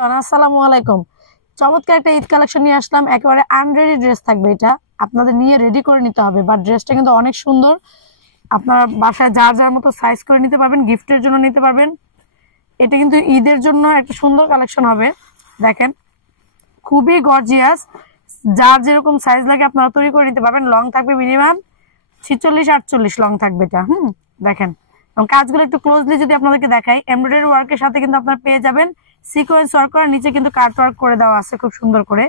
আসসালামু আলাইকুম। চমৎকার একটা ঈদ কালেকশন নিয়ে আসলাম। একেবারে আনরেডি ড্রেস থাকবে, এটা আপনাদের নিয়ে রেডি করে নিতে হবে। বাট ড্রেসটা কিন্তু অনেক সুন্দর, আপনারা বাসায় যার যার মতো সাইজ করে নিতে পারবেন, গিফটের জন্য নিতে পারবেন। এটা কিন্তু ঈদের জন্য একটা সুন্দর কালেকশন হবে। দেখেন, খুবই গর্জিয়াস, যার যেরকম সাইজ লাগে আপনারা তৈরি করে নিতে পারবেন। লং থাকবে মিনিমাম 46-48 লং থাকবে এটা। দেখেন, এবং কাজগুলো একটু ক্লোজলি যদি আপনাদেরকে দেখাই, এমব্রয়ডারি ওয়ার্কের সাথে কিন্তু আপনারা পেয়ে যাবেন সিকোয়েন্স ওয়ার্ক করা, নিচে কিন্তু কাট ওয়ার্ক করে দেওয়া আছে খুব সুন্দর করে।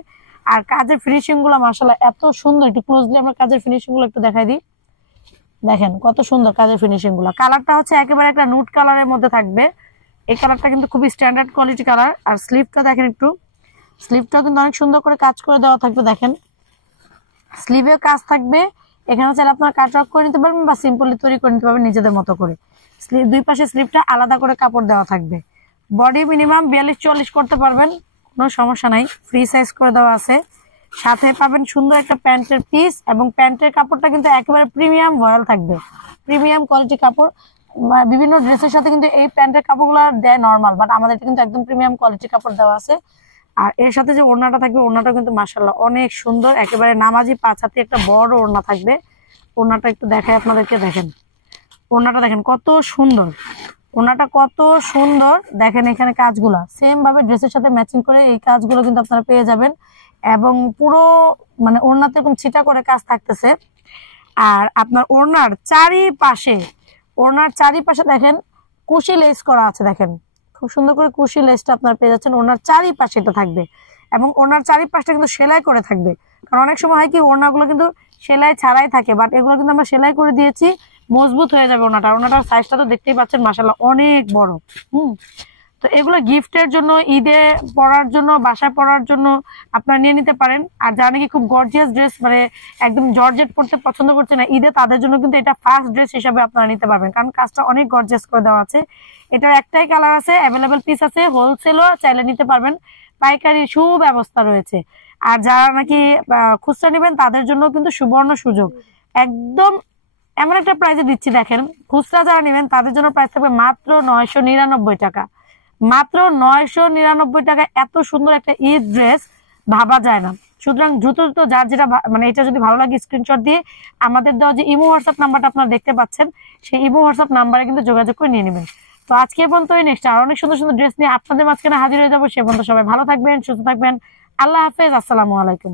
আর কাজের ফিনিশিং গুলো মাশাআল্লাহ এত সুন্দর। একটু ক্লোজলি আমরা কাজের ফিনিশিং গুলো একটু দেখাই দিই। দেখেন কত সুন্দর কাজের ফিনিশিং গুলো। কালারটা হচ্ছে একেবারে একটা নুট কালারের মধ্যে থাকবে। এই কালারটা কিন্তু খুবই স্ট্যান্ডার্ড কোয়ালিটি কালার। আর স্লিভটা দেখেন, একটু স্লিভটাও কিন্তু অনেক সুন্দর করে কাজ করে দেওয়া থাকবে। দেখেন, স্লিভে কাজ থাকবে। এখানে চাইলে আপনারা কাট ওয়ার্ক করে নিতে পারবেন বা সিম্পলি তৈরি করে নিতে পারবেন নিজেদের মতো করে। স্লিভ দুই পাশে স্লিভটা আলাদা করে কাপড় দেওয়া থাকবে। বডি মিনিমাম 42-44 করতে পারবেন, কোনো সমস্যা নাই, ফ্রি সাইজ করে দেওয়া আছে। সাথে পাবেন সুন্দর একটা প্যান্টের পিস, এবং প্যান্টের কাপড়টা কিন্তু একেবারে প্রিমিয়াম ভয়েল থাকবে, প্রিমিয়াম কোয়ালিটি কাপড়। বিভিন্ন ড্রেসের সাথে কিন্তু এই প্যান্টের কাপড়গুলো দেয় নর্মাল, বাট আমাদের কিন্তু একদম প্রিমিয়াম কোয়ালিটি কাপড় দেওয়া আছে। আর এর সাথে যে ওড়নাটা থাকবে, ওড়নাটা কিন্তু মাশাআল্লাহ অনেক সুন্দর, একেবারে নামাজি পাঁচ হাতে একটা বড় ওড়না থাকবে। ওড়নাটা একটু দেখাই আপনাদেরকে। দেখেন ওড়নাটা, দেখেন কত সুন্দর, ওড়নাটা কত সুন্দর। দেখেন এখানে কাজগুলা সেম ভাবে ড্রেসের সাথে ম্যাচিং করে এই কাজগুলো কিন্তু আপনারা পেয়ে যাবেন। এবং পুরো মানে ওড়নাতে এরকম ছিটা করে কাজ থাকতেছে। আর আপনার ওড়নার চারিপাশে দেখেন কুশি লেস করা আছে। দেখেন খুব সুন্দর করে কুশি লেসটা আপনারা পেয়ে যাচ্ছেন। ওড়নার চারিপাশে এটা থাকবে, এবং ওড়নার চারিপাশটা কিন্তু সেলাই করে থাকবে। কারণ অনেক সময় হয় কি, ওড়নাগুলো কিন্তু সেলাই ছাড়াই থাকে, বাট এগুলো কিন্তু আমরা সেলাই করে দিয়েছি, মজবুত হয়ে যাবে ওড়নাটার সাইজটা তো দেখতেই পাচ্ছেন মাশাআল্লাহ অনেক বড়। তো এগুলো গিফটের জন্য, ঈদে পরার জন্য, বাসায় পরার জন্য আপনারা নিয়ে নিতে পারেন। আর যারা নাকি খুব গর্জিয়াস ড্রেস, মানে একদম জর্জেট পড়তে পছন্দ করছে না ঈদে, তাদের জন্য কিন্তু এটা ফার্স্ট ড্রেস হিসাবে আপনারা নিতে পারবেন, কারণ কাজটা অনেক গর্জিয়াস করে দেওয়া আছে। এটার একটাই কালার আছে, অ্যাভেলেবেল পিস আছে, হোলসেলও চাইলে নিতে পারবেন, পাইকারি সুব্যবস্থা রয়েছে। আর যারা নাকি খুচরা নেবেন তাদের জন্য কিন্তু সুবর্ণ সুযোগ, একদম এমন একটা প্রাইসে দিচ্ছি। দেখেন, খুচরা যারা নেবেন তাদের জন্য প্রাইস থাকবে মাত্র 999 টাকা। মাত্র 999 টাকা। এত সুন্দর একটা ঈদ ড্রেস ভাবা যায় না। সুতরাং দ্রুত যার যেটা মানে এটা যদি ভালো লাগে স্ক্রিনশট দিয়ে আমাদের দেওয়া যে ইমো হোয়াটসঅ্যাপ নাম্বারটা আপনারা দেখতে পাচ্ছেন, সেই ইমো হোয়াটসঅ্যাপ নাম্বারে কিন্তু যোগাযোগ করে নিয়ে নেবেন। তো আজকে পর্যন্ত নেক্সট আর অনেক সুন্দর সুন্দর ড্রেস নিয়ে আপনাদের মাঝখানে হাজির হয়ে যাবো। সে পর্যন্ত সবাই ভালো থাকবেন, সুস্থ থাকবেন। আল্লাহ হাফেজ, আসসালামু আলাইকুম।